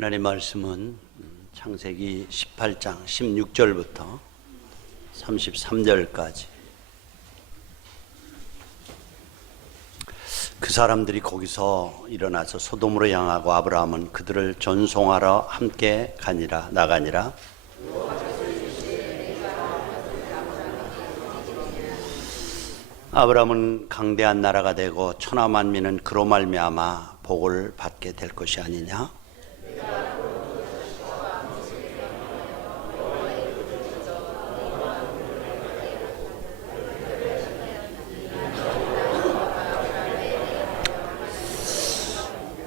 하나님 말씀은 창세기 18장 16절부터 33절까지 그 사람들이 거기서 일어나서 소돔으로 향하고 아브라함은 그들을 전송하러 함께 나가니라. 아브라함은 강대한 나라가 되고 천하 만민은 그로 말미암아 복을 받게 될 것이 아니냐.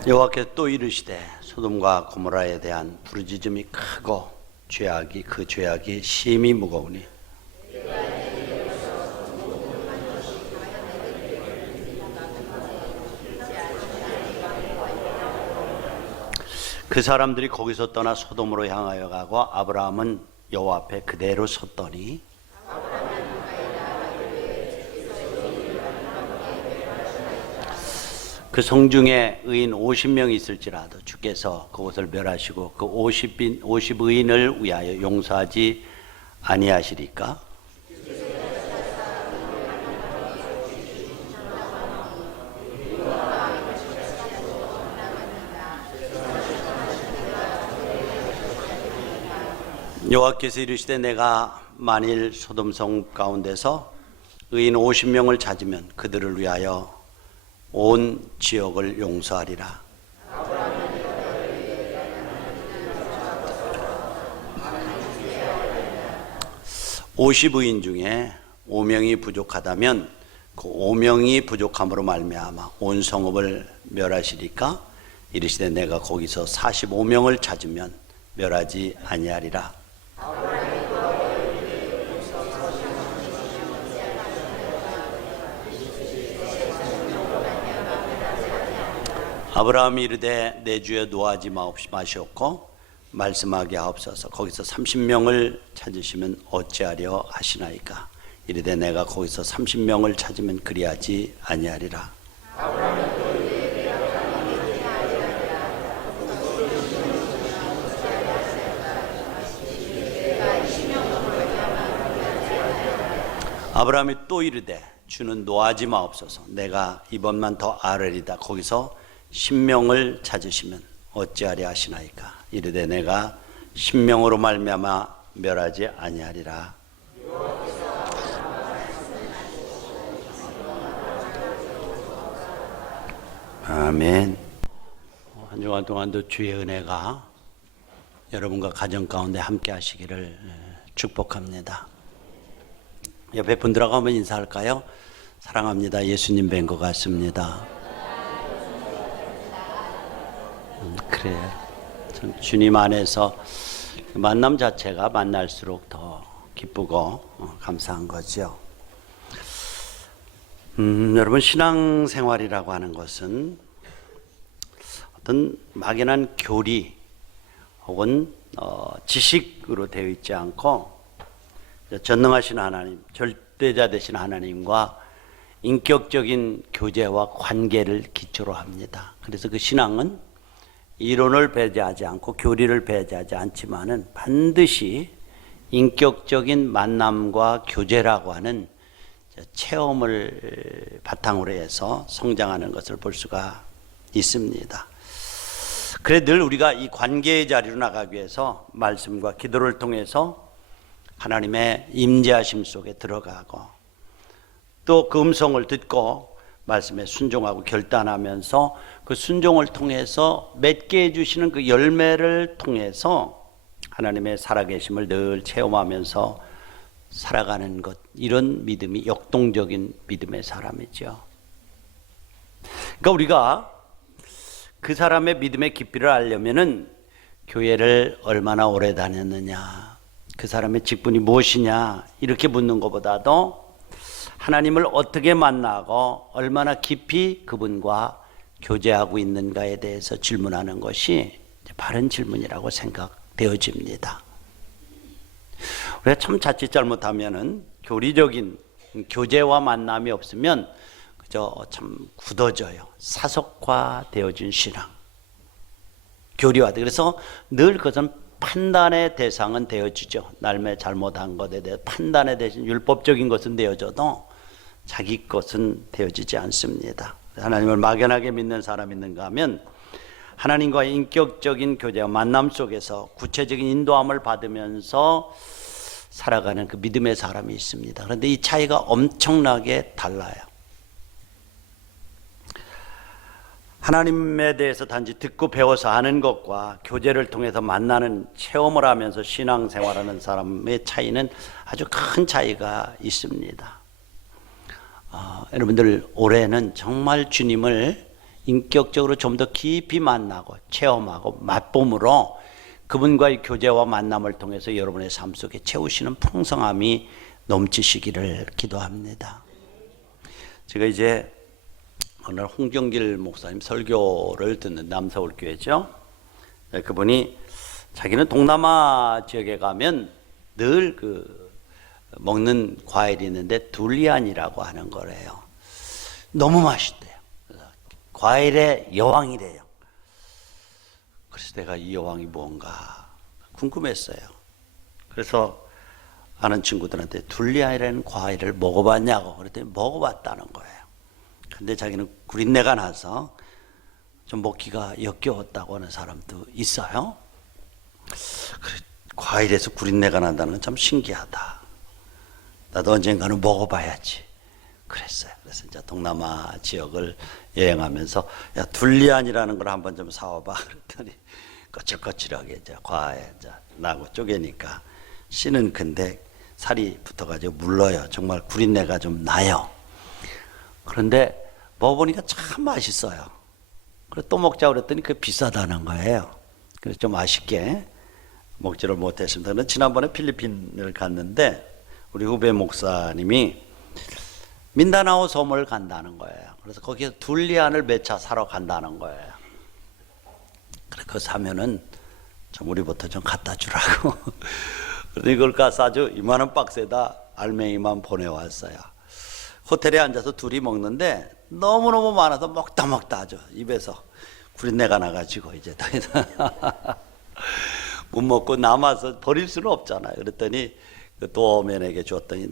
여호와께서 또 이르시되 소돔과 고모라에 대한 부르짖음이 크고 그 죄악이 심히 무거우니 그 사람들이 거기서 떠나 소돔으로 향하여 가고 아브라함은 여호와 앞에 그대로 섰더니 그 성중에 의인 50명이 있을지라도 주께서 그곳을 멸하시고 그 50의인을 위하여 용서하지 아니하시리까? 여호와께서 이르시되 내가 만일 소돔성 가운데서 의인 50명을 찾으면 그들을 위하여 온 지역을 용서하리라. (50의인) 중에 5명이 부족하다면 그 5명이 부족함으로 말미암아 온 성읍을 멸하시리까? 이르시되 내가 거기서 45명을 찾으면 멸하지 아니하리라. 아브라함이 이르되 내 주여 노하지 마시옵고 말씀하게 하옵소서. 거기서 30명을 찾으시면 어찌하려 하시나이까? 이르되 내가 거기서 30명을 찾으면 그리하지 아니하리라. 아브라함이 또 이르되 주는 노하지 마옵소서. 내가 이번만 더 아뢰리다. 거기서 10명을 찾으시면 어찌하려 하시나이까? 이르되 내가 10명으로 말미암아 멸하지 아니하리라. 아멘. 한 주간 동안도 주의 은혜가 여러분과 가정 가운데 함께 하시기를 축복합니다. 옆에 분들하고 한번 인사할까요? 사랑합니다. 예수님 뵌 것 같습니다. 그래요. 참 주님 안에서 만남 자체가 만날수록 더 기쁘고 감사한 거죠. 여러분, 신앙생활이라고 하는 것은 어떤 막연한 교리 혹은 지식으로 되어 있지 않고 전능하신 하나님, 절대자 되신 하나님과 인격적인 교제와 관계를 기초로 합니다. 그래서 그 신앙은 이론을 배제하지 않고 교리를 배제하지 않지만은 반드시 인격적인 만남과 교제라고 하는 체험을 바탕으로 해서 성장하는 것을 볼 수가 있습니다. 그래 늘 우리가 이 관계의 자리로 나가기 위해서 말씀과 기도를 통해서 하나님의 임재하심 속에 들어가고 또 그 음성을 듣고 말씀에 순종하고 결단하면서 그 순종을 통해서 맺게 해주시는 그 열매를 통해서 하나님의 살아계심을 늘 체험하면서 살아가는 것, 이런 믿음이 역동적인 믿음의 사람이죠. 그러니까 우리가 그 사람의 믿음의 깊이를 알려면은 교회를 얼마나 오래 다녔느냐, 그 사람의 직분이 무엇이냐 이렇게 묻는 것보다도 하나님을 어떻게 만나고 얼마나 깊이 그분과 교제하고 있는가에 대해서 질문하는 것이 바른 질문이라고 생각되어집니다. 우리가 참 자칫 잘못하면은 교리적인 교제와 만남이 없으면 그저 참 굳어져요. 사석화되어진 신앙. 교리화돼. 그래서 늘 그것은 판단의 대상은 되어지죠. 남의 잘못한 것에 대해 판단의 대신 율법적인 것은 되어져도 자기 것은 되어지지 않습니다. 하나님을 막연하게 믿는 사람이 있는가 하면 하나님과의 인격적인 교제와 만남 속에서 구체적인 인도함을 받으면서 살아가는 그 믿음의 사람이 있습니다. 그런데 이 차이가 엄청나게 달라요. 하나님에 대해서 단지 듣고 배워서 아는 것과 교제를 통해서 만나는 체험을 하면서 신앙생활하는 사람의 차이는 아주 큰 차이가 있습니다. 여러분들 올해는 정말 주님을 인격적으로 좀 더 깊이 만나고 체험하고 맛봄으로 그분과의 교제와 만남을 통해서 여러분의 삶 속에 채우시는 풍성함이 넘치시기를 기도합니다. 제가 이제 오늘 홍정길 목사님 설교를 듣는 남서울교회죠. 그분이 자기는 동남아 지역에 가면 늘 먹는 과일이 있는데 둘리안이라고 하는 거래요. 너무 맛있대요. 과일의 여왕이래요. 그래서 내가 이 여왕이 뭔가 궁금했어요. 그래서 아는 친구들한테 둘리안이라는 과일을 먹어봤냐고 그랬더니 먹어봤다는 거예요. 근데 자기는 구린내가 나서 좀 먹기가 역겨웠다고 하는 사람도 있어요. 과일에서 구린내가 난다는 건 참 신기하다. 나도 언젠가는 먹어봐야지 그랬어요. 그래서 이제 동남아 지역을 여행하면서 야 둘리안이라는 걸 한번 좀 사와봐 그랬더니 거칠거칠하게 이제 과에 이제 나고 쪼개니까 씨는 큰데 살이 붙어가지고 물러요. 정말 구린내가 좀 나요. 그런데 먹어보니까 참 맛있어요. 그래서 또 먹자 그랬더니 그게 비싸다는 거예요. 그래서 좀 아쉽게 먹지를 못했습니다. 그런데 지난번에 필리핀을 갔는데 우리 후배 목사님이 민다나오 섬을 간다는 거예요. 그래서 거기서 둘리안을 몇 차 사러 간다는 거예요. 그래 그거 사면은 좀 우리부터 좀 갖다 주라고. 그래서 이걸 가서 아주 이만한 박스에다 알맹이만 보내왔어요. 호텔에 앉아서 둘이 먹는데 너무너무 많아서 먹다 아주 입에서 구린내가 나가지고 이제 더 이상 못 먹고 남아서 버릴 수는 없잖아요. 그랬더니 그 도어맨에게 줬더니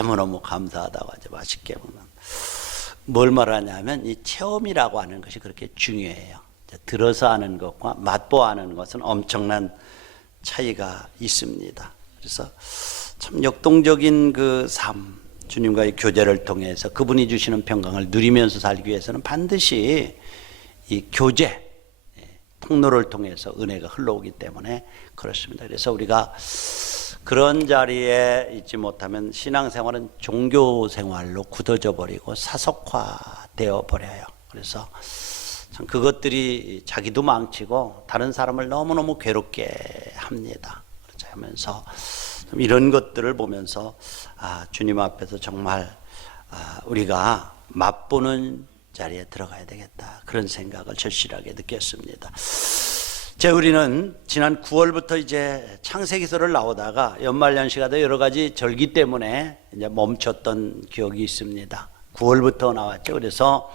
너무너무 감사하다고 아주 맛있게 먹는. 뭘 말하냐면 이 체험이라고 하는 것이 그렇게 중요해요. 들어서 하는 것과 맛보아하는 것은 엄청난 차이가 있습니다. 그래서 참 역동적인 그 삶, 주님과의 교제를 통해서 그분이 주시는 평강을 누리면서 살기 위해서는 반드시 이 교제, 통로를 통해서 은혜가 흘러오기 때문에 그렇습니다. 그래서 우리가 그런 자리에 있지 못하면 신앙생활은 종교생활로 굳어져 버리고 사석화되어 버려요. 그래서 참 그것들이 자기도 망치고 다른 사람을 너무너무 괴롭게 합니다. 그렇죠. 하면서 이런 것들을 보면서 주님 앞에서 정말 우리가 맛보는 자리에 들어가야 되겠다. 그런 생각을 절실하게 느꼈습니다. 우리는 지난 9월부터 이제 창세기서를 나오다가 연말연시가 돼 여러 가지 절기 때문에 이제 멈췄던 기억이 있습니다. 9월부터 나왔죠. 그래서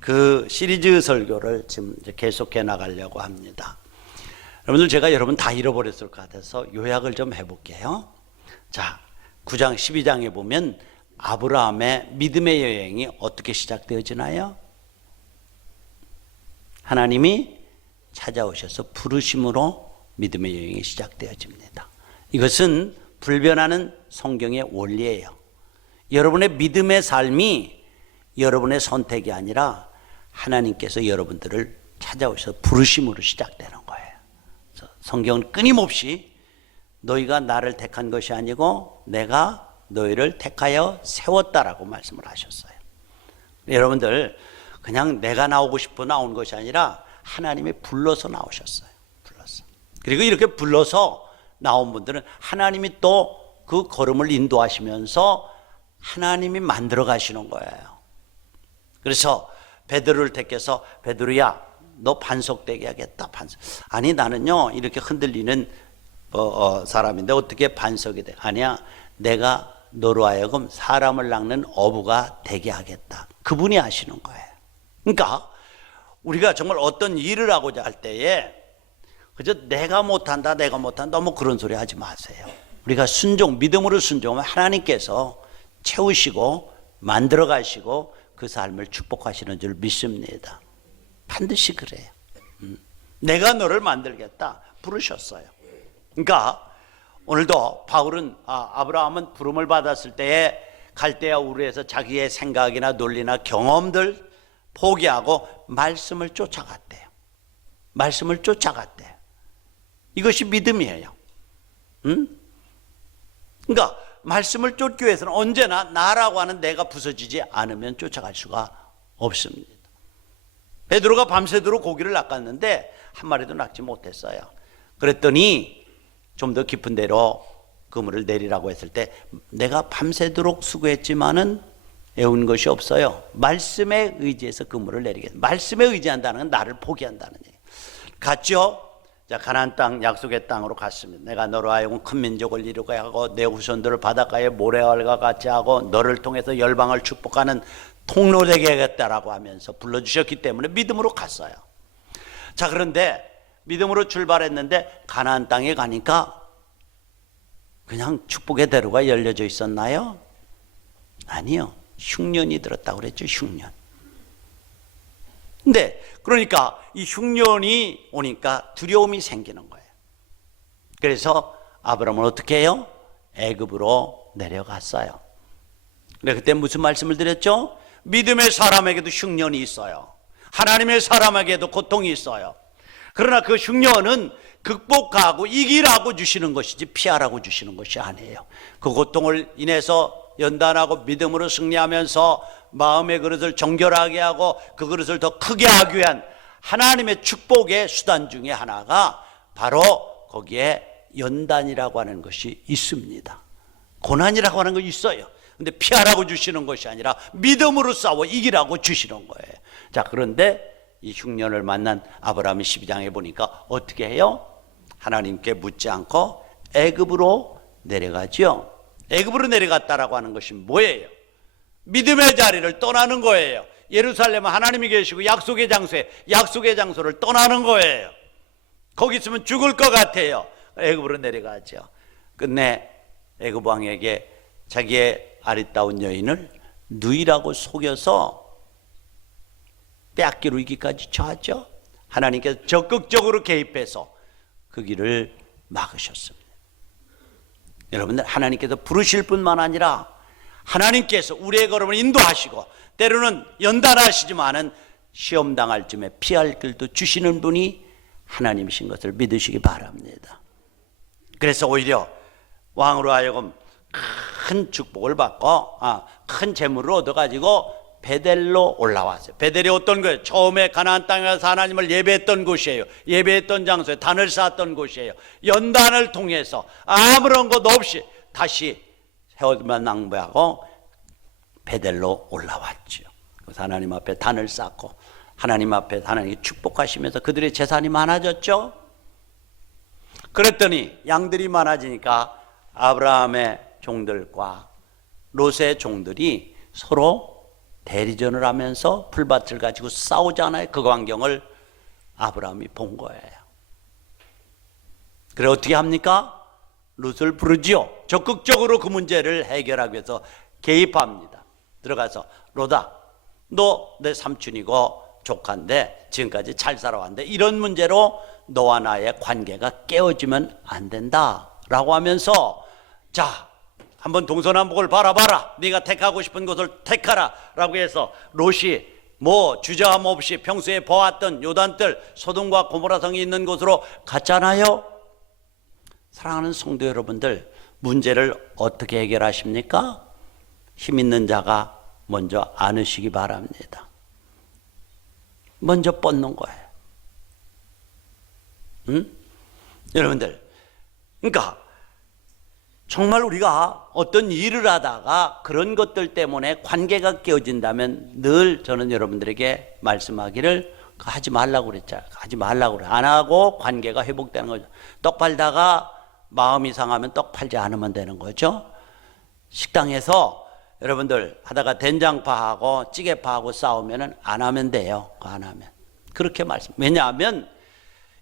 그 시리즈 설교를 지금 이제 계속해 나가려고 합니다. 여러분들 제가 여러분 다 잃어버렸을 것 같아서 요약을 좀 해볼게요. 자, 9장 12장에 보면 아브라함의 믿음의 여행이 어떻게 시작되어지나요? 하나님이 찾아오셔서 부르심으로 믿음의 여행이 시작되어집니다. 이것은 불변하는 성경의 원리예요. 여러분의 믿음의 삶이 여러분의 선택이 아니라 하나님께서 여러분들을 찾아오셔서 부르심으로 시작되는 거예요. 성경은 끊임없이 너희가 나를 택한 것이 아니고 내가 너희를 택하여 세웠다라고 말씀을 하셨어요. 여러분들 그냥 내가 나오고 싶어 나온 것이 아니라 하나님이 불러서 나오셨어요. 불러서. 그리고 이렇게 불러서 나온 분들은 하나님이 또 그 걸음을 인도하시면서 하나님이 만들어 가시는 거예요. 그래서 베드로를 택해서 베드로야 너 반석되게 하겠다. 반석. 아니 나는요 이렇게 흔들리는 사람인데 어떻게 반석이 돼? 아니야 내가 너로 하여금 사람을 낚는 어부가 되게 하겠다. 그분이 하시는 거예요. 그러니까 우리가 정말 어떤 일을 하고자 할 때에 그저 내가 못한다 너무 그런 소리 하지 마세요. 우리가 믿음으로 순종하면 하나님께서 채우시고 만들어 가시고 그 삶을 축복하시는 줄 믿습니다. 반드시 그래요. 내가 너를 만들겠다 부르셨어요. 그러니까 오늘도 바울은 아브라함은 부름을 받았을 때에 갈대아 우르에서 자기의 생각이나 논리나 경험들 포기하고 말씀을 쫓아갔대요. 말씀을 쫓아갔대요. 이것이 믿음이에요. 그러니까 말씀을 쫓기 위해서는 언제나 나라고 하는 내가 부서지지 않으면 쫓아갈 수가 없습니다. 베드로가 밤새도록 고기를 낚았는데 한 마리도 낚지 못했어요. 그랬더니 좀 더 깊은 데로 그물을 내리라고 했을 때 내가 밤새도록 수고했지만은 애운 것이 없어요. 말씀에 의지해서 그물을 내리겠다. 말씀에 의지한다는 건 나를 포기한다는 얘기예요. 갔죠? 자, 가나안 땅, 약속의 땅으로 갔습니다. 내가 너로 하여금 큰 민족을 이루게 하고 내 후손들을 바닷가의 모래알과 같이 하고 너를 통해서 열방을 축복하는 통로 되게 하겠다라고 하면서 불러주셨기 때문에 믿음으로 갔어요. 자, 그런데 믿음으로 출발했는데 가나안 땅에 가니까 그냥 축복의 대로가 열려져 있었나요? 아니요. 흉년이 들었다고 그랬죠. 흉년. 근데 그러니까 이 흉년이 오니까 두려움이 생기는 거예요. 그래서 아브라함은 어떻게 해요? 애굽으로 내려갔어요. 근데 그때 무슨 말씀을 드렸죠? 믿음의 사람에게도 흉년이 있어요. 하나님의 사람에게도 고통이 있어요. 그러나 그 흉년은 극복하고 이기라고 주시는 것이지 피하라고 주시는 것이 아니에요. 그 고통을 인해서 연단하고 믿음으로 승리하면서 마음의 그릇을 정결하게 하고 그 그릇을 더 크게 하기 위한 하나님의 축복의 수단 중에 하나가 바로 거기에 연단이라고 하는 것이 있습니다. 고난이라고 하는 것이 있어요. 근데 피하라고 주시는 것이 아니라 믿음으로 싸워 이기라고 주시는 거예요. 자, 그런데 이 흉년을 만난 아브라함이 12장에 보니까 어떻게 해요? 하나님께 묻지 않고 애굽으로 내려가죠. 애굽으로 내려갔다라고 하는 것이 뭐예요? 믿음의 자리를 떠나는 거예요. 예루살렘은 하나님이 계시고 약속의 장소를 떠나는 거예요. 거기 있으면 죽을 것 같아요. 애굽으로 내려가죠. 끝내 애굽 왕에게 자기의 아리따운 여인을 누이라고 속여서 빼앗기로 이기까지 처하죠. 하나님께서 적극적으로 개입해서 그 길을 막으셨습니다. 여러분들, 하나님께서 부르실 뿐만 아니라 하나님께서 우리의 걸음을 인도하시고 때로는 연단하시지만은 시험 당할 쯤에 피할 길도 주시는 분이 하나님이신 것을 믿으시기 바랍니다. 그래서 오히려 왕으로 하여금 큰 축복을 받고 큰 재물을 얻어가지고 베델로 올라왔어요. 베델이 어떤 거예요? 처음에 가나안 땅에 가서 하나님을 예배했던 곳이에요. 예배했던 장소에 단을 쌓았던 곳이에요. 연단을 통해서 아무런 것 없이 다시 세월만 낭비하고 베델로 올라왔죠. 그래서 하나님 앞에 단을 쌓고 하나님 앞에 하나님이 축복하시면서 그들의 재산이 많아졌죠. 그랬더니 양들이 많아지니까 아브라함의 종들과 롯의 종들이 서로 대리전을 하면서 풀밭을 가지고 싸우잖아요. 그 광경을 아브라함이 본 거예요. 그래 어떻게 합니까? 롯을 부르지요. 적극적으로 그 문제를 해결하기 위해서 개입합니다. 들어가서 롯아, 너 내 삼촌이고 조카인데 지금까지 잘 살아왔는데 이런 문제로 너와 나의 관계가 깨어지면 안 된다라고 하면서 자, 한번 동서남북을 바라봐라. 네가 택하고 싶은 곳을 택하라 라고 해서 롯이 뭐 주저함 없이 평소에 보았던 요단들 소돔과 고모라 성이 있는 곳으로 갔잖아요. 사랑하는 성도 여러분들, 문제를 어떻게 해결하십니까? 힘 있는 자가 먼저 안으시기 바랍니다. 먼저 뻗는 거예요. 여러분들, 그러니까 정말 우리가 어떤 일을 하다가 그런 것들 때문에 관계가 깨어진다면 늘 저는 여러분들에게 말씀하기를 하지 말라고 그랬잖아요. 하지 말라고 그래. 안 하고 관계가 회복되는 거죠. 떡 팔다가 마음이 상하면 떡 팔지 않으면 되는 거죠. 식당에서 여러분들 하다가 된장파하고 찌개파하고 싸우면 안 하면 돼요. 안 하면. 그렇게 왜냐하면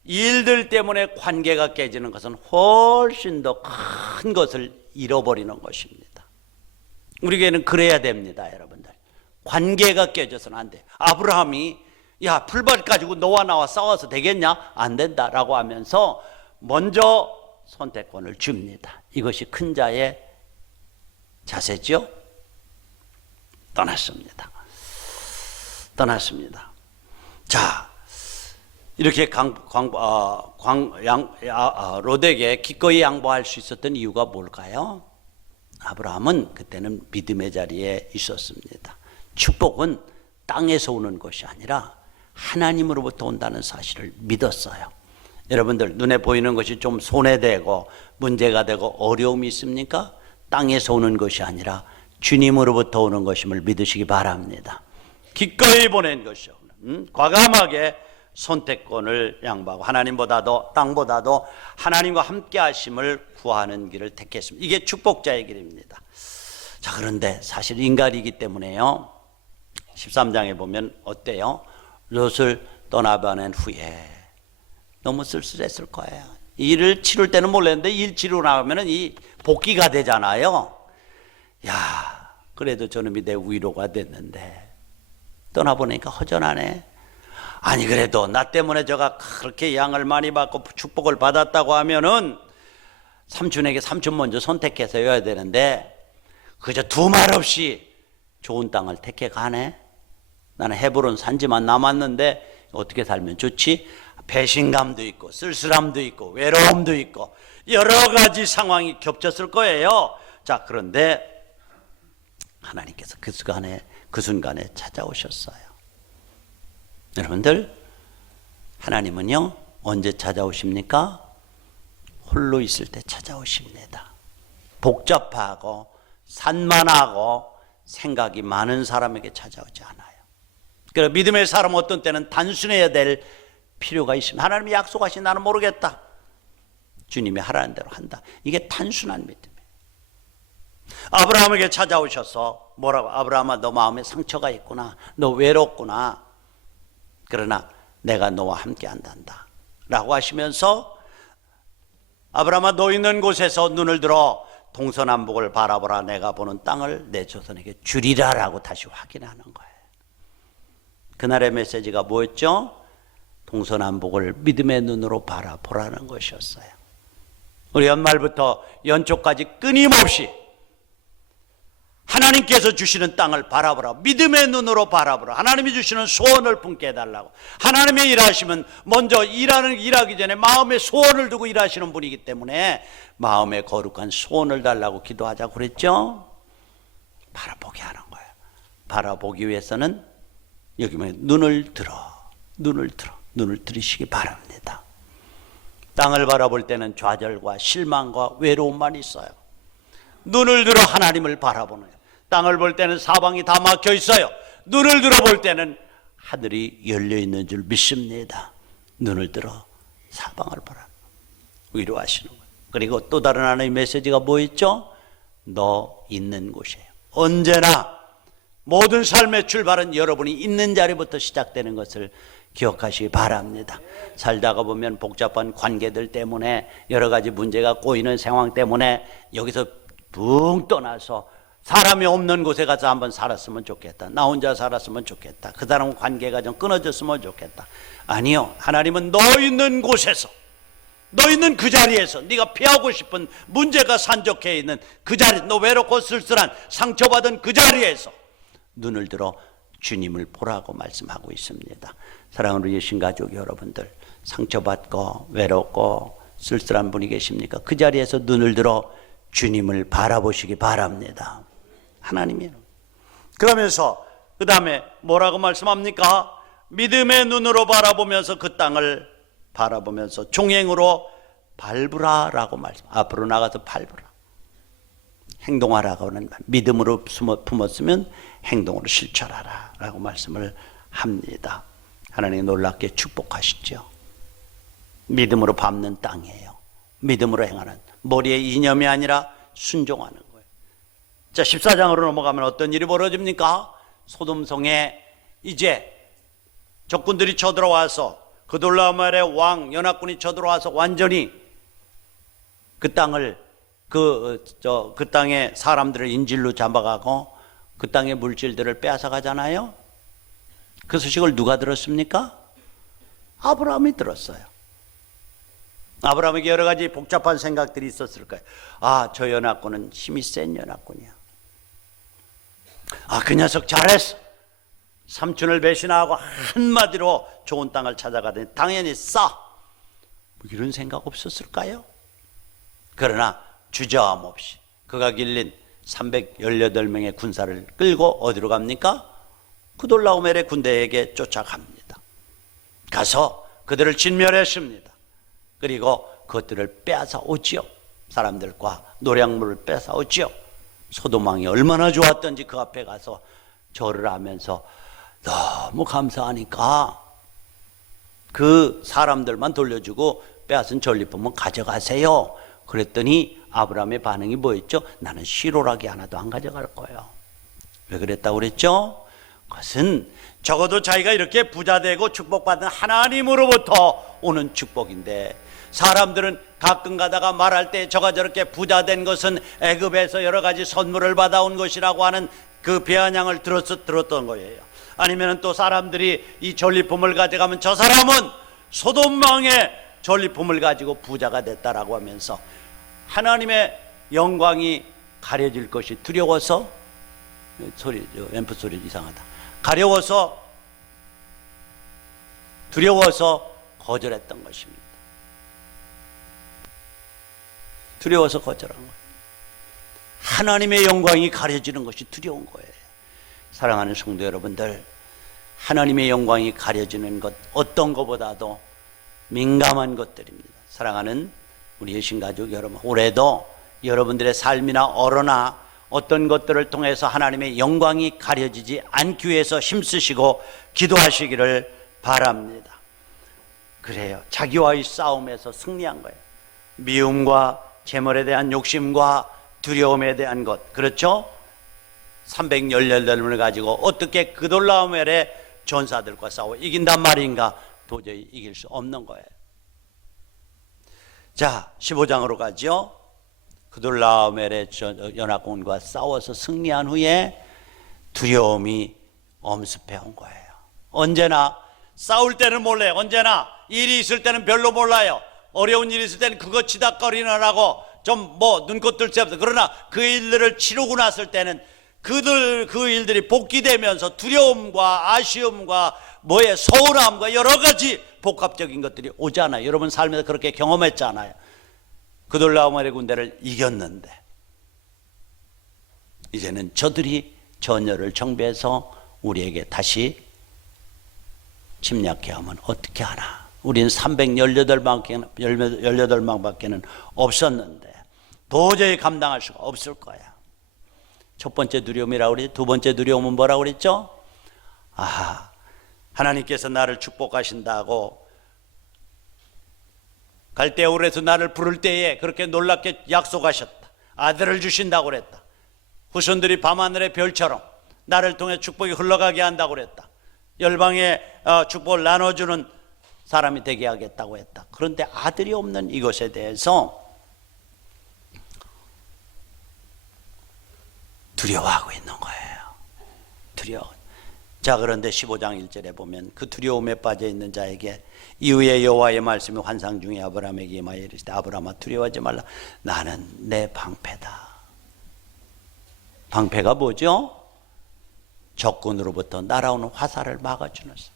일들 때문에 관계가 깨지는 것은 훨씬 더 큰 것을 잃어버리는 것입니다. 우리에게는 그래야 됩니다, 여러분들. 관계가 깨져서는 안 돼요. 아브라함이 야, 풀밭 가지고 너와 나와 싸워서 되겠냐? 안 된다라고 하면서 먼저 선택권을 줍니다. 이것이 큰 자의 자세죠. 떠났습니다. 자, 이렇게 롯에게 기꺼이 양보할 수 있었던 이유가 뭘까요? 아브라함은 그때는 믿음의 자리에 있었습니다. 축복은 땅에서 오는 것이 아니라 하나님으로부터 온다는 사실을 믿었어요. 여러분들 눈에 보이는 것이 좀 손해되고 문제가 되고 어려움이 있습니까? 땅에서 오는 것이 아니라 주님으로부터 오는 것임을 믿으시기 바랍니다. 기꺼이 보낸 것이요. 과감하게 선택권을 양보하고 하나님보다도 땅보다도 하나님과 함께 하심을 구하는 길을 택했습니다. 이게 축복자의 길입니다. 자, 그런데 사실 인간이기 때문에요, 13장에 보면 어때요? 롯을 떠나보낸 후에 너무 쓸쓸했을 거예요. 일을 치를 때는 몰랐는데 일 치르고 나가면 이 복귀가 되잖아요. 야, 그래도 저놈이 내 위로가 됐는데 떠나보니까 허전하네. 아니, 그래도 나 때문에 저가 그렇게 양을 많이 받고 축복을 받았다고 하면은 삼촌에게 삼촌 먼저 선택해서 해야 되는데 그저 두 말 없이 좋은 땅을 택해 가네. 나는 헤브론 산지만 남았는데 어떻게 살면 좋지? 배신감도 있고 쓸쓸함도 있고 외로움도 있고 여러 가지 상황이 겹쳤을 거예요. 자, 그런데 하나님께서 그 순간에 찾아오셨어요. 여러분들, 하나님은요 언제 찾아오십니까? 홀로 있을 때 찾아오십니다. 복잡하고 산만하고 생각이 많은 사람에게 찾아오지 않아요. 그래서 믿음의 사람은 어떤 때는 단순해야 될 필요가 있습니다. 하나님이 약속하신 나는 모르겠다. 주님이 하라는 대로 한다. 이게 단순한 믿음이에요. 아브라함에게 찾아오셔서 뭐라고? 아브라함아, 너 마음에 상처가 있구나. 너 외롭구나. 그러나 내가 너와 함께 한단다 라고 하시면서 아브라함아, 너 있는 곳에서 눈을 들어 동서남북을 바라보라. 내가 보는 땅을 내 조선에게 주리라 라고 다시 확인하는 거예요. 그날의 메시지가 뭐였죠? 동서남북을 믿음의 눈으로 바라보라는 것이었어요. 우리 연말부터 연초까지 끊임없이 하나님께서 주시는 땅을 바라보라. 믿음의 눈으로 바라보라. 하나님이 주시는 소원을 품게 해달라고. 하나님의 일하시면 먼저 일하기 전에 마음에 소원을 두고 일하시는 분이기 때문에 마음에 거룩한 소원을 달라고 기도하자고 그랬죠. 바라보게 하는 거예요. 바라보기 위해서는 여기 보면 눈을 들이시기 바랍니다. 땅을 바라볼 때는 좌절과 실망과 외로움만 있어요. 눈을 들어 하나님을 바라보는 거예요. 땅을 볼 때는 사방이 다 막혀 있어요. 눈을 들어 볼 때는 하늘이 열려 있는 줄 믿습니다. 눈을 들어 사방을 바라 위로하시는 거예요. 그리고 또 다른 하나의 메시지가 뭐였죠? 너 있는 곳이에요. 언제나 모든 삶의 출발은 여러분이 있는 자리부터 시작되는 것을 기억하시기 바랍니다. 살다가 보면 복잡한 관계들 때문에 여러 가지 문제가 꼬이는 상황 때문에 여기서 붕 떠나서 사람이 없는 곳에 가서 한번 살았으면 좋겠다. 나 혼자 살았으면 좋겠다. 그 사람 관계가 좀 끊어졌으면 좋겠다. 아니요, 하나님은 너 있는 곳에서, 너 있는 그 자리에서, 네가 피하고 싶은 문제가 산적해 있는 그 자리, 너 외롭고 쓸쓸한 상처받은 그 자리에서 눈을 들어 주님을 보라고 말씀하고 있습니다. 사랑하는 예신 가족 여러분들, 상처받고 외롭고 쓸쓸한 분이 계십니까? 그 자리에서 눈을 들어 주님을 바라보시기 바랍니다. 하나님이요. 그러면서 그 다음에 뭐라고 말씀합니까? 믿음의 눈으로 바라보면서 그 땅을 바라보면서 종행으로 밟으라 라고 말씀. 앞으로 나가서 밟으라. 행동하라고 하는 말. 믿음으로 품었으면 행동으로 실천하라 라고 말씀을 합니다. 하나님 놀랍게 축복하시죠. 믿음으로 밟는 땅이에요. 믿음으로 행하는, 머리의 이념이 아니라 순종하는 거예요. 자, 14장으로 넘어가면 어떤 일이 벌어집니까? 소돔성에 이제 적군들이 쳐들어와서 그돌라오멜의 왕 연합군이 쳐들어와서 완전히 그 땅을 그 땅의 사람들을 인질로 잡아가고 그 땅의 물질들을 빼앗아 가잖아요. 그 소식을 누가 들었습니까? 아브라함이 들었어요. 아브라함에게 여러 가지 복잡한 생각들이 있었을 거예요. 아, 저 연합군은 힘이 센 연합군이야. 아, 그 녀석 잘했어. 삼촌을 배신하고 한마디로 좋은 땅을 찾아가더니 당연히 싸. 뭐 이런 생각 없었을까요? 그러나 주저함 없이 그가 길린 318명의 군사를 끌고 어디로 갑니까? 그돌라오멜의 군대에게 쫓아갑니다. 가서 그들을 진멸했습니다. 그리고 그것들을 빼앗아 오지요. 사람들과 노량물을 뺏어 오지요. 소돔왕이 얼마나 좋았던지 그 앞에 가서 절을 하면서 너무 감사하니까 그 사람들만 돌려주고 빼앗은 전리품은 가져가세요. 그랬더니 아브라함의 반응이 뭐였죠? 나는 시로라기 하나도 안 가져갈 거예요. 왜 그랬다고 그랬죠? 그것은 적어도 자기가 이렇게 부자되고 축복받은 하나님으로부터 오는 축복인데, 사람들은 가끔 가다가 말할 때 저가 저렇게 부자된 것은 애굽에서 여러 가지 선물을 받아온 것이라고 하는 그 비아냥을 들었던 거예요. 아니면 또 사람들이 이 전리품을 가져가면 저 사람은 소돔왕의 전리품을 가지고 부자가 됐다라고 하면서 하나님의 영광이 가려질 것이 두려워서, 소리 앰프 소리 이상하다. 두려워서 거절했던 것입니다. 두려워서 거절한 거예요. 하나님의 영광이 가려지는 것이 두려운 거예요. 사랑하는 성도 여러분들, 하나님의 영광이 가려지는 것 어떤 것보다도 민감한 것들입니다. 사랑하는 우리 예신가족 여러분, 올해도 여러분들의 삶이나 언어나 어떤 것들을 통해서 하나님의 영광이 가려지지 않기 위해서 힘쓰시고 기도하시기를 바랍니다. 그래요. 자기와의 싸움에서 승리한 거예요. 미움과 재물에 대한 욕심과 두려움에 대한 것, 그렇죠? 318명을 가지고 어떻게 그돌라오멜의 전사들과 싸워 이긴단 말인가? 도저히 이길 수 없는 거예요. 자, 15장으로 가죠. 그돌라오멜의 연합군과 싸워서 승리한 후에 두려움이 엄습해 온 거예요. 언제나 싸울 때는 몰라요. 언제나 일이 있을 때는 별로 몰라요. 어려운 일이 있을 때는 그거 치닥거리느라고 좀 눈꽃 뜰 새 없어. 그러나 그 일들을 치르고 났을 때는 그 일들이 복귀되면서 두려움과 아쉬움과 서운함과 여러 가지 복합적인 것들이 오잖아요. 여러분 삶에서 그렇게 경험했잖아요. 그돌라오멜의 군대를 이겼는데 이제는 저들이 전열을 정비해서 우리에게 다시 침략해 하면 어떻게 하나? 우리는 318명밖에는 없었는데 도저히 감당할 수가 없을 거야. 첫 번째 두려움이라고 그랬죠. 두 번째 두려움은 뭐라고 그랬죠? 하나님께서 나를 축복하신다고 갈대아울에서 나를 부를 때에 그렇게 놀랍게 약속하셨다. 아들을 주신다고 그랬다. 후손들이 밤하늘의 별처럼 나를 통해 축복이 흘러가게 한다고 그랬다. 열방의 축복을 나눠주는 사람이 되게 하겠다고 했다. 그런데 아들이 없는 이것에 대해서 두려워하고 있는 거예요. 두려워. 자, 그런데 15장 1절에 보면 그 두려움에 빠져 있는 자에게 이후에 여호와의 말씀이 환상 중에 아브라함에게 임하여 이르시되 아브라함아 두려워하지 말라. 나는 내 방패다. 방패가 뭐죠? 적군으로부터 날아오는 화살을 막아주는 사람.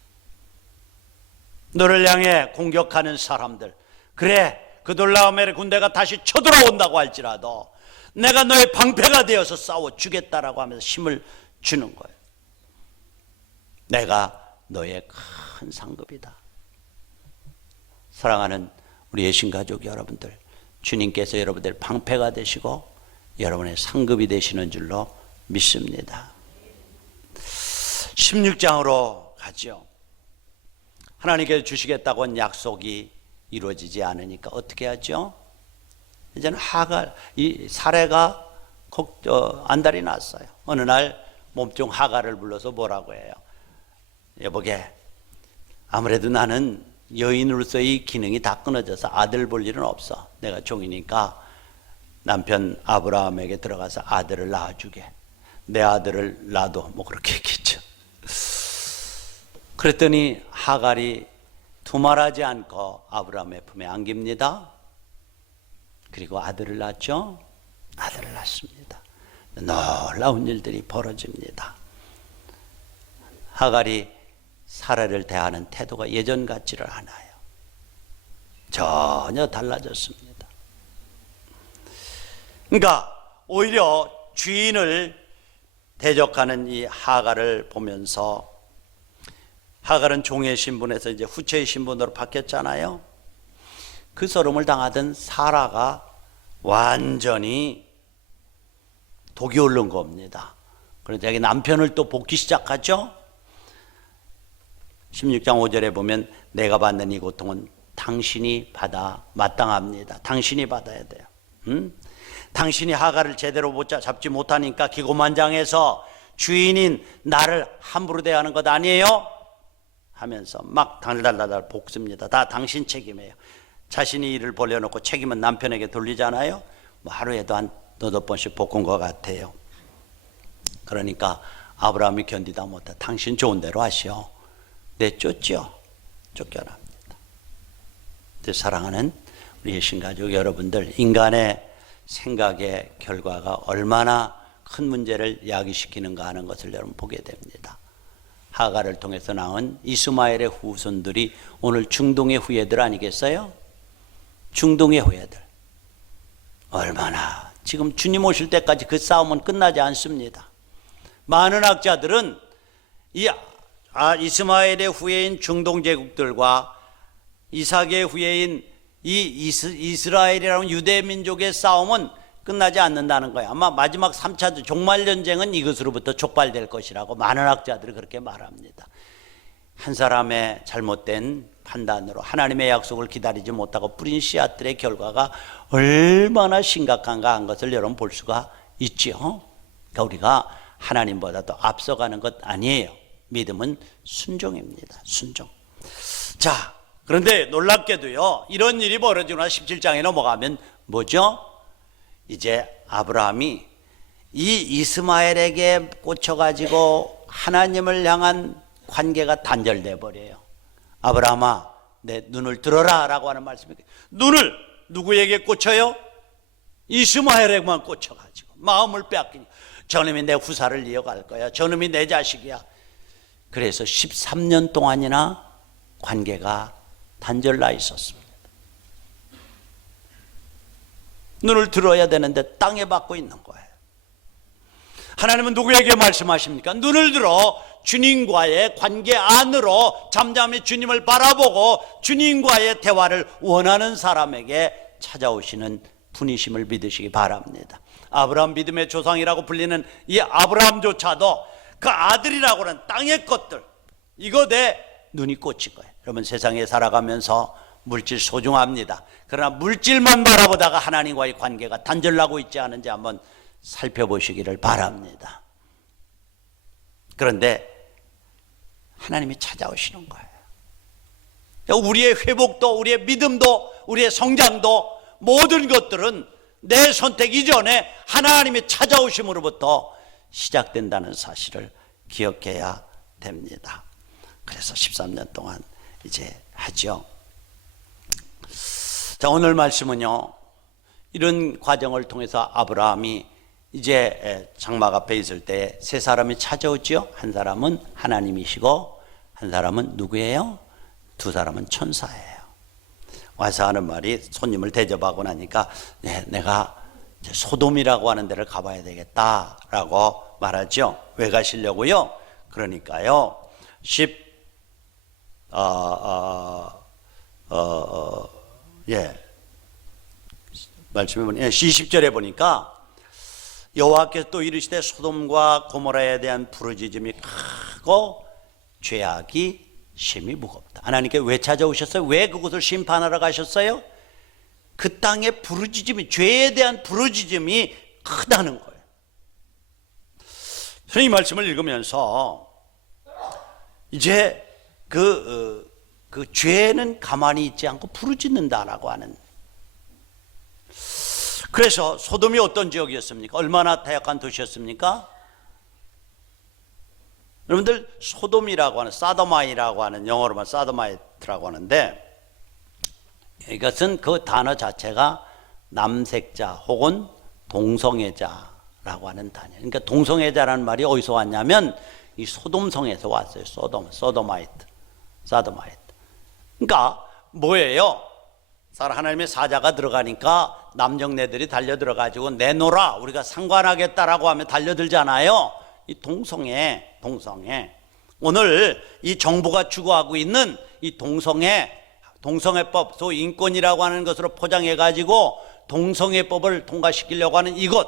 너를 향해 공격하는 사람들, 그래 그돌라오멜의 군대가 다시 쳐들어온다고 할지라도 내가 너의 방패가 되어서 싸워주겠다라고 하면서 힘을 주는 거예요. 내가 너의 큰 상급이다. 사랑하는 우리 예신가족 여러분들, 주님께서 여러분들 방패가 되시고 여러분의 상급이 되시는 줄로 믿습니다. 16장으로 가죠. 하나님께서 주시겠다고 한 약속이 이루어지지 않으니까 어떻게 하죠? 이제는 이 사례가 안달이 났어요. 어느 날 몸종 하갈을 불러서 뭐라고 해요? 여보게, 아무래도 나는 여인으로서의 기능이 다 끊어져서 아들 볼 일은 없어. 내가 종이니까 남편 아브라함에게 들어가서 아들을 낳아주게. 내 아들을 낳아도 뭐 그렇게 했겠죠. 그랬더니 하갈이 두말하지 않고 아브라함의 품에 안깁니다. 그리고 아들을 낳죠. 아들을 낳습니다. 놀라운 일들이 벌어집니다. 하갈이 사라를 대하는 태도가 예전 같지를 않아요. 전혀 달라졌습니다. 그러니까 오히려 주인을 대적하는 이 하갈을 보면서, 하갈은 종의 신분에서 이제 후처의 신분으로 바뀌었잖아요. 그 서름을 당하던 사라가 완전히 독이 오른 겁니다. 그래서 자기 남편을 또 볶기 시작하죠. 16장 5절에 보면 내가 받는 이 고통은 당신이 받아 마땅합니다. 당신이 받아야 돼요. 당신이 하갈을 제대로 잡지 못하니까 기고만장해서 주인인 나를 함부로 대하는 것 아니에요? 하면서 막 달달달달 볶습니다. 다 당신 책임이에요. 자신이 일을 벌려놓고 책임은 남편에게 돌리잖아요. 뭐 하루에도 한 너댓 번씩 볶은 것 같아요. 그러니까 아브라함이 견디다 못해 당신 좋은 대로 하시오. 내쫓죠. 쫓겨납니다. 사랑하는 우리 신가족 여러분들, 인간의 생각의 결과가 얼마나 큰 문제를 야기시키는가 하는 것을 여러분 보게 됩니다. 하갈을 통해서 낳은 이스마엘의 후손들이 오늘 중동의 후예들 아니겠어요? 중동의 후예들. 얼마나 지금 주님 오실 때까지 그 싸움은 끝나지 않습니다. 많은 학자들은 이 이스마엘의 후예인 중동 제국들과 이삭의 후예인 이 이스라엘이라는 유대 민족의 싸움은 끝나지 않는다는 거예요. 아마 마지막 3차 종말전쟁은 이것으로부터 촉발될 것이라고 많은 학자들이 그렇게 말합니다. 한 사람의 잘못된 판단으로 하나님의 약속을 기다리지 못하고 뿌린 씨앗들의 결과가 얼마나 심각한가 한 것을 여러분 볼 수가 있죠. 그러니까 우리가 하나님보다도 앞서가는 것 아니에요. 믿음은 순종입니다. 순종. 자, 그런데 놀랍게도요, 이런 일이 벌어지고 나서 17장에 넘어가면 뭐죠? 이제 아브라함이 이 이스마엘에게 꽂혀가지고 하나님을 향한 관계가 단절돼 버려요. 아브라함아, 내 눈을 들어라 라고 하는 말씀이에요. 눈을 누구에게 꽂혀요? 이스마엘에게만 꽂혀가지고 마음을 빼앗기니 저놈이 내 후사를 이어갈 거야. 저놈이 내 자식이야. 그래서 13년 동안이나 관계가 단절나 있었습니다. 눈을 들어야 되는데 땅에 박고 있는 거예요. 하나님은 누구에게 말씀하십니까? 눈을 들어 주님과의 관계 안으로 잠잠히 주님을 바라보고 주님과의 대화를 원하는 사람에게 찾아오시는 분이심을 믿으시기 바랍니다. 아브라함 믿음의 조상이라고 불리는 이 아브라함조차도 그 아들이라고 하는 땅의 것들, 이것에 눈이 꽂힌 거예요. 여러분, 세상에 살아가면서 물질 소중합니다. 그러나 물질만 바라보다가 하나님과의 관계가 단절나고 있지 않은지 한번 살펴보시기를 바랍니다. 그런데 하나님이 찾아오시는 거예요. 우리의 회복도, 우리의 믿음도, 우리의 성장도, 모든 것들은 내 선택 이전에 하나님이 찾아오심으로부터 시작된다는 사실을 기억해야 됩니다. 그래서 13년 동안 이제 하죠. 자, 오늘 말씀은요, 이런 과정을 통해서 아브라함이 이제 장막 앞에 있을 때 세 사람이 찾아오죠. 한 사람은 하나님이시고 한 사람은 누구예요? 두 사람은 천사예요. 와서 하는 말이, 손님을 대접하고 나니까 내가 소돔이라고 하는 데를 가봐야 되겠다라고 말하죠. 왜 가시려고요? 그러니까요, 말씀해 보니 20절에 보니까 여호와께서 또 이르시되 소돔과 고모라에 대한 부르짖음이 크고 죄악이 심히 무겁다. 하나님께 왜 찾아오셨어요? 왜 그곳을 심판하러 가셨어요? 그 땅의 부르짖음이, 죄에 대한 부르짖음이 크다는 거예요. 저는 이 말씀을 읽으면서 이제 그 그 죄는 가만히 있지 않고 부르짖는다라고 하는. 그래서 소돔이 어떤 지역이었습니까? 얼마나 타락한 도시였습니까? 여러분들, 소돔이라고 하는, 사도마이라고 하는, 영어로만 사도마이트라고 하는데, 이것은 그 단어 자체가 남색자 혹은 동성애자라고 하는 단어. 그러니까 동성애자라는 말이 어디서 왔냐면 이 소돔성에서 왔어요. 사도마이트. 그러니까 뭐예요? 하나님의 사자가 들어가니까 남정네들이 달려들어가지고 내놓으라, 우리가 상관하겠다라고 하면 달려들잖아요. 이 동성애. 오늘 이 정부가 추구하고 있는 이 동성애법, 소위 인권이라고 하는 것으로 포장해가지고 동성애법을 통과시키려고 하는 이것,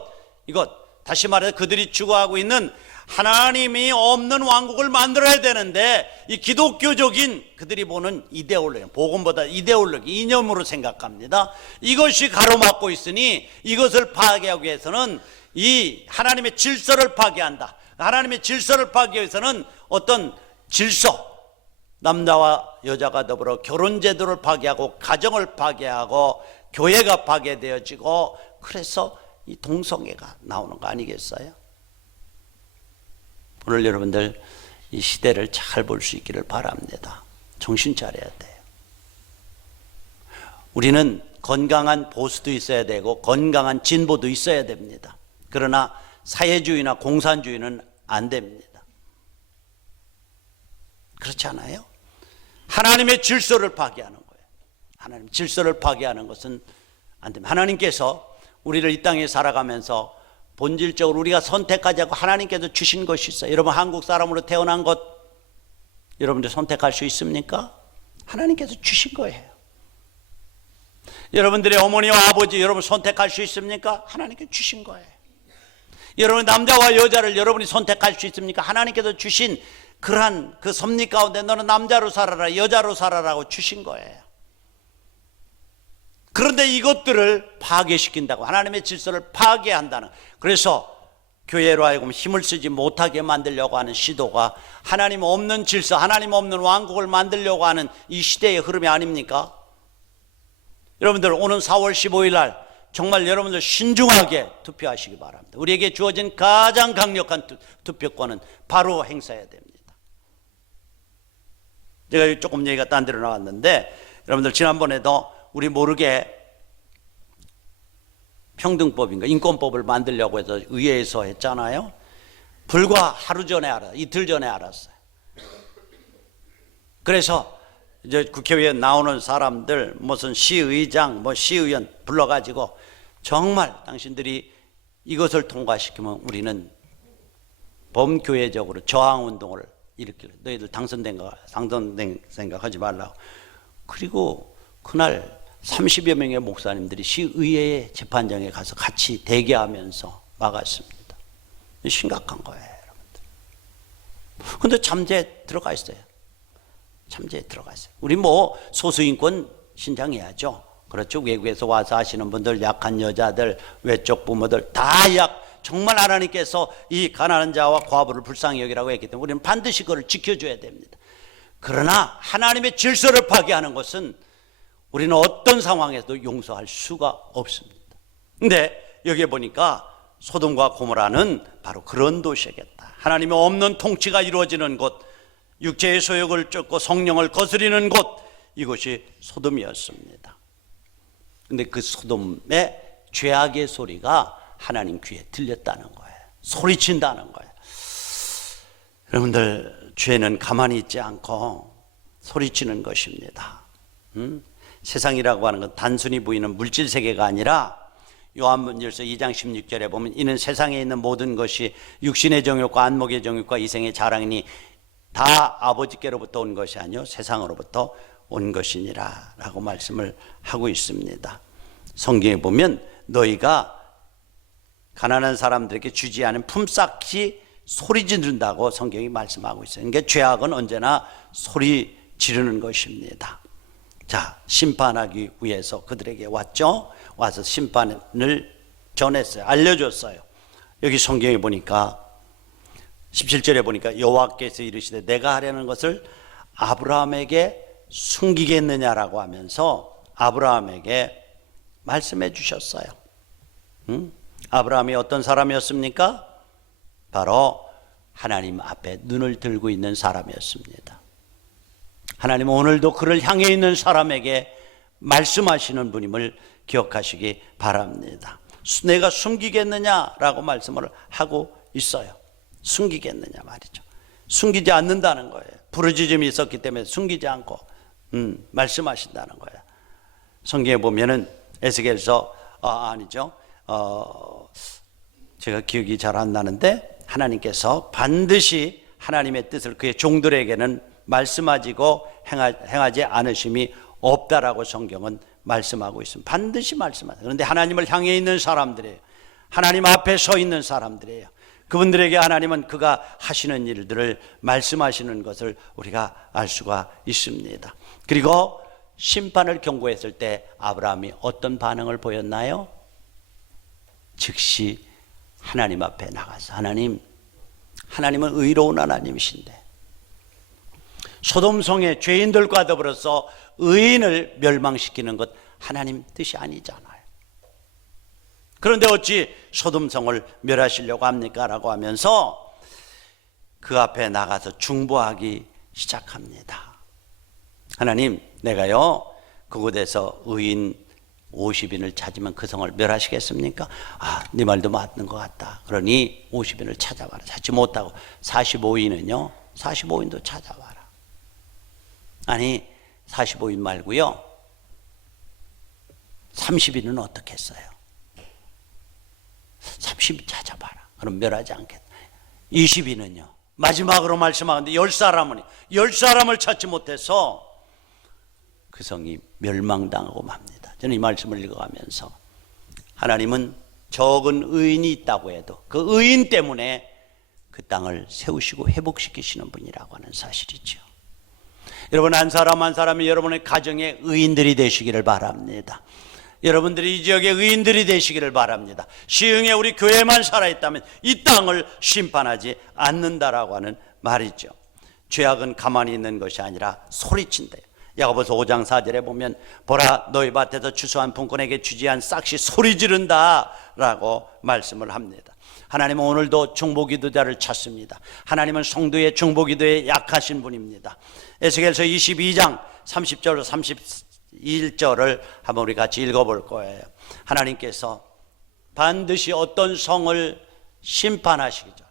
다시 말해서 그들이 추구하고 있는 하나님이 없는 왕국을 만들어야 되는데, 이 기독교적인 그들이 보는 이데올로기, 복음보다 이데올로기, 이념으로 생각합니다. 이것이 가로막고 있으니 이것을 파괴하기 위해서는 이 하나님의 질서를 파괴한다. 하나님의 질서를 파괴하기 위해서는 어떤 질서, 남자와 여자가 더불어 결혼제도를 파괴하고 가정을 파괴하고 교회가 파괴되어지고, 그래서 이 동성애가 나오는 거 아니겠어요? 오늘 여러분들 이 시대를 잘 볼 수 있기를 바랍니다. 정신 차려야 돼요. 우리는 건강한 보수도 있어야 되고 건강한 진보도 있어야 됩니다. 그러나 사회주의나 공산주의는 안 됩니다. 그렇지 않아요? 하나님의 질서를 파괴하는 거예요. 하나님 질서를 파괴하는 것은 안 됩니다. 하나님께서 우리를 이 땅에 살아가면서 본질적으로 우리가 선택하지 않고 하나님께서 주신 것이 있어요. 여러분, 한국 사람으로 태어난 것 여러분들 선택할 수 있습니까? 하나님께서 주신 거예요. 여러분들의 어머니와 아버지 여러분 선택할 수 있습니까? 하나님께서 주신 거예요. 여러분, 남자와 여자를 여러분이 선택할 수 있습니까? 하나님께서 주신 그러한 그 섭리 가운데 너는 남자로 살아라, 여자로 살아라고 주신 거예요. 그런데 이것들을 파괴시킨다고, 하나님의 질서를 파괴한다는, 그래서 교회로 하여금 힘을 쓰지 못하게 만들려고 하는 시도가 하나님 없는 질서, 하나님 없는 왕국을 만들려고 하는 이 시대의 흐름이 아닙니까? 여러분들, 오는 4월 15일 날 정말 여러분들 신중하게 투표하시기 바랍니다. 우리에게 주어진 가장 강력한 투표권은 바로 행사해야 됩니다. 제가 조금 얘기가 딴 데로 나왔는데, 여러분들 지난번에도 우리 모르게 평등법인가 인권법을 만들려고 해서 의회에서 했잖아요. 불과 하루 전에 이틀 전에 알았어요. 그래서 이제 국회의원 나오는 사람들, 무슨 시의장, 시의원 불러가지고 정말 당신들이 이것을 통과시키면 우리는 범교회적으로 저항운동을 일으키려, 너희들 당선된 생각하지 말라고. 그리고 그날 30여 명의 목사님들이 시의회 재판장에 가서 같이 대기하면서 막았습니다. 심각한 거예요, 여러분들. 그런데 잠재에 들어가 있어요. 잠재에 들어가 있어요. 우리 소수인권 신장해야죠. 그렇죠. 외국에서 와서 하시는 분들, 약한 여자들, 외쪽 부모들 다 정말 하나님께서 이 가난한 자와 과부를 불쌍히 여기라고 했기 때문에 우리는 반드시 그걸 지켜줘야 됩니다. 그러나 하나님의 질서를 파괴하는 것은 우리는 어떤 상황에서도 용서할 수가 없습니다. 근데 여기에 보니까 소돔과 고모라는 바로 그런 도시겠다. 하나님의 없는 통치가 이루어지는 곳, 육체의 소욕을 쫓고 성령을 거스리는 곳, 이곳이 소돔이었습니다. 근데 그 소돔의 죄악의 소리가 하나님 귀에 들렸다는 거예요. 소리친다는 거예요. 여러분들, 죄는 가만히 있지 않고 소리치는 것입니다. 세상이라고 하는 건 단순히 보이는 물질 세계가 아니라 요한복음서 2장 16절에 보면 이는 세상에 있는 모든 것이 육신의 정욕과 안목의 정욕과 이생의 자랑이니 다 아버지께로부터 온 것이 아니요 세상으로부터 온 것이니라 라고 말씀을 하고 있습니다. 성경에 보면 너희가 가난한 사람들에게 주지 않은 품삯이 소리 지른다고 성경이 말씀하고 있어요. 그러니까 죄악은 언제나 소리 지르는 것입니다. 자, 심판하기 위해서 그들에게 왔죠. 와서 심판을 전했어요. 알려줬어요. 여기 성경에 보니까 17절에 보니까 여호와께서 이르시되 내가 하려는 것을 아브라함에게 숨기겠느냐라고 하면서 아브라함에게 말씀해 주셨어요. 아브라함이 어떤 사람이었습니까? 바로 하나님 앞에 눈을 들고 있는 사람이었습니다. 하나님은 오늘도 그를 향해 있는 사람에게 말씀하시는 분임을 기억하시기 바랍니다. 내가 숨기겠느냐라고 말씀을 하고 있어요. 숨기겠느냐 말이죠. 숨기지 않는다는 거예요. 부르짖음이 있었기 때문에 숨기지 않고 말씀하신다는 거예요. 성경에 보면은 에스겔서 아니죠. 제가 기억이 잘 안 나는데 하나님께서 반드시 하나님의 뜻을 그의 종들에게는 말씀하시고 행하지 않으심이 없다라고 성경은 말씀하고 있습니다. 반드시 말씀하세요. 그런데 하나님을 향해 있는 사람들이에요. 하나님 앞에 서 있는 사람들이에요. 그분들에게 하나님은 그가 하시는 일들을 말씀하시는 것을 우리가 알 수가 있습니다. 그리고 심판을 경고했을 때 아브라함이 어떤 반응을 보였나요? 즉시 하나님 앞에 나가서 하나님은 의로운 하나님이신데 소돔성의 죄인들과 더불어서 의인을 멸망시키는 것 하나님 뜻이 아니잖아요. 그런데 어찌 소돔성을 멸하시려고 합니까? 라고 하면서 그 앞에 나가서 중보하기 시작합니다. 하나님, 내가요 그곳에서 의인 50인을 찾으면 그 성을 멸하시겠습니까? 네 말도 맞는 것 같다. 그러니 50인을 찾아봐라. 찾지 못하고 45인은요 45인도 찾아봐라. 아니 45인 말고요 30인은 어떻게 했어요? 30인 찾아봐라. 그럼 멸하지 않겠다. 20인은요 마지막으로 말씀하는데 10사람을 찾지 못해서 그 성이 멸망당하고 맙니다. 저는 이 말씀을 읽어가면서 하나님은 적은 의인이 있다고 해도 그 의인 때문에 그 땅을 세우시고 회복시키시는 분이라고 하는 사실이죠. 여러분 한 사람 한 사람이 여러분의 가정의 의인들이 되시기를 바랍니다. 여러분들이 이 지역의 의인들이 되시기를 바랍니다. 시흥에 우리 교회만 살아있다면 이 땅을 심판하지 않는다라고 하는 말이죠. 죄악은 가만히 있는 것이 아니라 소리친대요. 야고보서 5장 4절에 보면 보라 너희 밭에서 추수한 분권에게 주지한 싹시 소리 지른다 라고 말씀을 합니다. 하나님은 오늘도 중보기도자를 찾습니다. 하나님은 성도의 중보기도에 약하신 분입니다. 에스겔서 22장 30절 31절을 한번 우리 같이 읽어볼 거예요. 하나님께서 반드시 어떤 성을 심판하시기 전에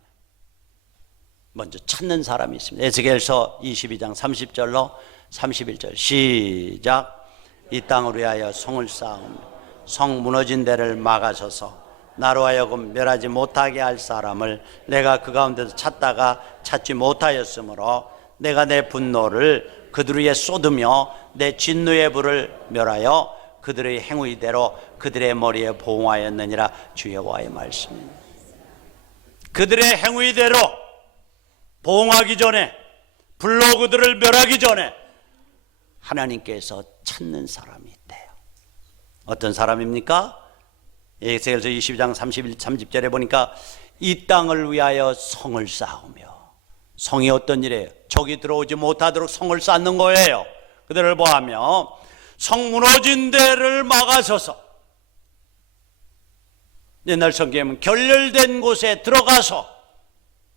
먼저 찾는 사람이 있습니다. 에스겔서 22장 30절로 31절 시작. 이 땅을 위하여 성을 쌓으며 성 무너진 데를 막아서서 나로 하여금 멸하지 못하게 할 사람을 내가 그 가운데서 찾다가 찾지 못하였으므로 내가 내 분노를 그들 위에 쏟으며 내 진노의 불을 멸하여 그들의 행위대로 그들의 머리에 보응하였느니라. 주 여호와의 말씀입니다. 그들의 행위대로 보응하기 전에 불로 그들을 멸하기 전에 하나님께서 찾는 사람이 있대요. 어떤 사람입니까? 에스겔서 22장 30절에 보니까 이 땅을 위하여 성을 쌓으며, 성이 어떤 일이에요? 적이 들어오지 못하도록 성을 쌓는 거예요. 그들을 보하며 성 무너진 데를 막아서서, 옛날 성경에 보면 결렬된 곳에 들어가서,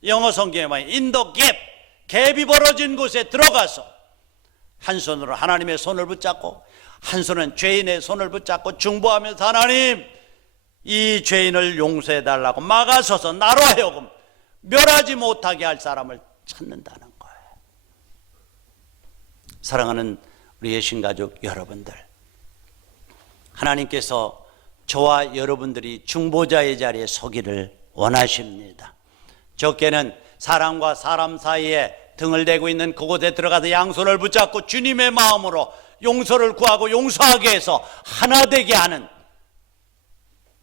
영어 성경에 보면 in the gap, 갭이 벌어진 곳에 들어가서 한 손으로 하나님의 손을 붙잡고 한 손은 죄인의 손을 붙잡고 중보하면서 하나님 이 죄인을 용서해 달라고 막아서서 나로 하여금 멸하지 못하게 할 사람을 찾는다는 거예요. 사랑하는 우리 예신가족 여러분들, 하나님께서 저와 여러분들이 중보자의 자리에 서기를 원하십니다. 적게는 사람과 사람 사이에 등을 대고 있는 그곳에 들어가서 양손을 붙잡고 주님의 마음으로 용서를 구하고 용서하게 해서 하나 되게 하는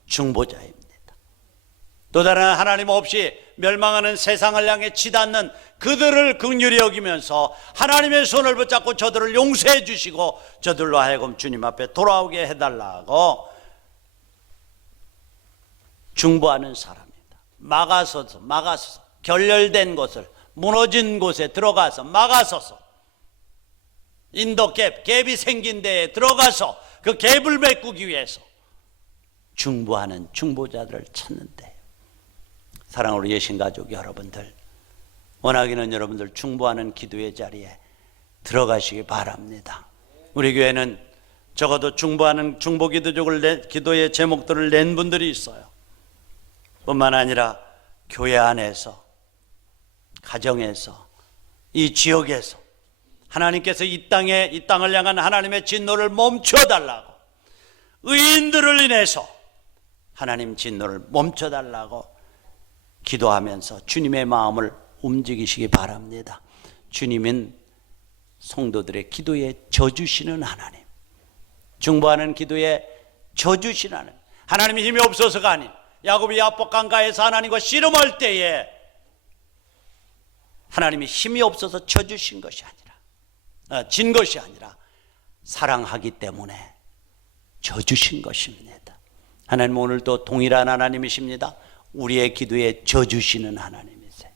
중보자입니다. 또 다른 하나님 없이 멸망하는 세상을 향해 치닫는 그들을 긍휼히 여기면서 하나님의 손을 붙잡고 저들을 용서해 주시고 저들로 하여금 주님 앞에 돌아오게 해달라고 중보하는 사람입니다. 막아서서 결렬된 곳을, 무너진 곳에 들어가서 막아서서 인더 갭이 생긴 데에 들어가서 그 갭을 메꾸기 위해서 중보하는 중보자들을 찾는데, 사랑으로 예신 가족 여러분들, 원하기는 여러분들 중보하는 기도의 자리에 들어가시기 바랍니다. 우리 교회는 적어도 중보하는 중보 기도의 제목들을 낸 분들이 있어요. 뿐만 아니라 교회 안에서, 가정에서, 이 지역에서 하나님께서 이 땅을 향한 하나님의 진노를 멈춰달라고, 의인들을 인해서 하나님 진노를 멈춰달라고 기도하면서 주님의 마음을 움직이시기 바랍니다. 주님은 성도들의 기도에 져주시는 하나님, 중보하는 기도에 져주시는 하나님, 하나님이 힘이 없어서가 아닌 야곱이 야복강가에서 하나님과 씨름할 때에 하나님이 힘이 없어서 져주신 것이 아니라, 진 것이 아니라 사랑하기 때문에 져주신 것입니다. 하나님은 오늘도 동일한 하나님이십니다. 우리의 기도에 져주시는 하나님이세요.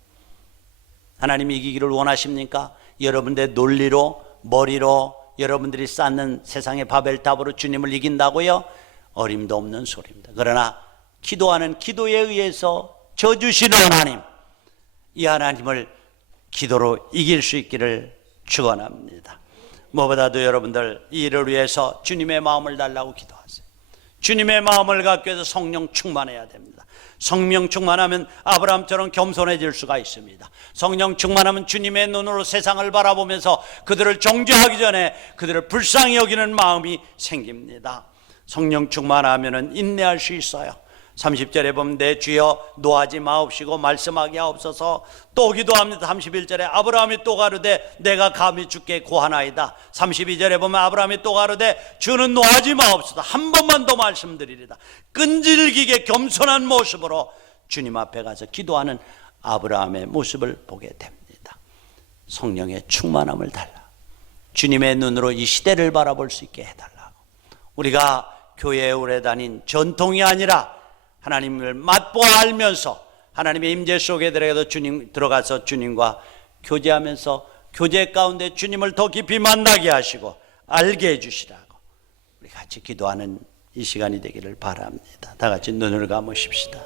하나님이 이기기를 원하십니까? 여러분들의 논리로, 머리로, 여러분들이 쌓는 세상의 바벨탑으로 주님을 이긴다고요? 어림도 없는 소리입니다. 그러나 기도하는 기도에 의해서 져주시는 하나님, 이 하나님을 기도로 이길 수 있기를 축원합니다. 무엇보다도 여러분들 이 일을 위해서 주님의 마음을 달라고 기도하세요. 주님의 마음을 갖기 위해서 성령 충만해야 됩니다. 성령 충만하면 아브라함처럼 겸손해질 수가 있습니다. 성령 충만하면 주님의 눈으로 세상을 바라보면서 그들을 정죄하기 전에 그들을 불쌍히 여기는 마음이 생깁니다. 성령 충만하면 인내할 수 있어요. 30절에 보면 내 주여 노하지 마옵시고 말씀하게 하옵소서. 또 기도합니다. 31절에 아브라함이 또 가로되 내가 감히 주께 고하나이다. 32절에 보면 아브라함이 또 가로되 주는 노하지 마옵소서. 한 번만 더 말씀드리리다. 끈질기게 겸손한 모습으로 주님 앞에 가서 기도하는 아브라함의 모습을 보게 됩니다. 성령의 충만함을 달라, 주님의 눈으로 이 시대를 바라볼 수 있게 해달라고. 우리가 교회에 오래 다닌 전통이 아니라 하나님을 맛보아 알면서 하나님의 임재 속에 들어가서 주님과 교제하면서 교제 가운데 주님을 더 깊이 만나게 하시고 알게 해주시라고 우리 같이 기도하는 이 시간이 되기를 바랍니다. 다 같이 눈을 감으십시다.